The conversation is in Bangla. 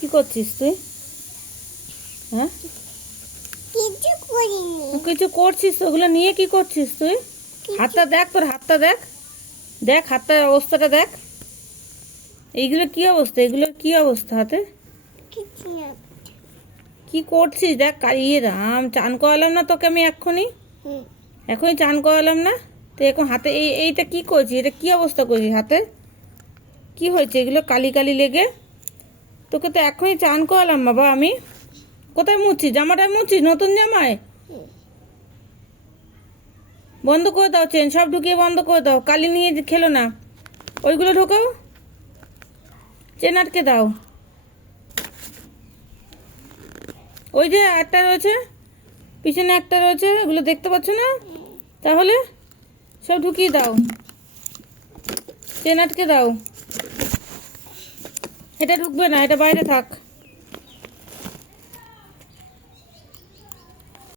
কি করছিস তুই? হ্যাঁ, কিছু করিনি। কিছু করছিস তো, ওগুলো নিয়ে কি করছিস তুই? হাতটা দেখ, তোর হাতটা দেখ, দেখ হাতটার অবস্থাটা দেখ। এইগুলো কি অবস্থা, এগুলোর কি অবস্থা হাতে? কিছু না। কি করছিস দেখ, ইয়ে রাম, চান করালাম না তোকে আমি এক্ষুনি? হুম। এখনই চান করালাম না? তো এখন হাতে এইটা কি করছিস? এটা কি অবস্থা করছিস হাতে? কি হয়েছে এগুলো কালি কালি লেগে? তোকে তো এখনই চান করালাম বাবা আমি। কোথায় মুছছিস? জামাটায় মুছছিস? নতুন জামায়? বন্ধ করে দাও, চেন সব ঢুকিয়ে বন্ধ করে দাও, কালি নিয়ে খেলো না। ওইগুলো ঢোকাও, চেন আটকে দাও। ওই যে একটা রয়েছে, পিছনে একটা রয়েছে, ওগুলো দেখতে পাচ্ছ না? তাহলে সব ঢুকিয়ে দাও, চেন আটকে দাও। এটা ঢুকবে না, এটা বাইরে থাক।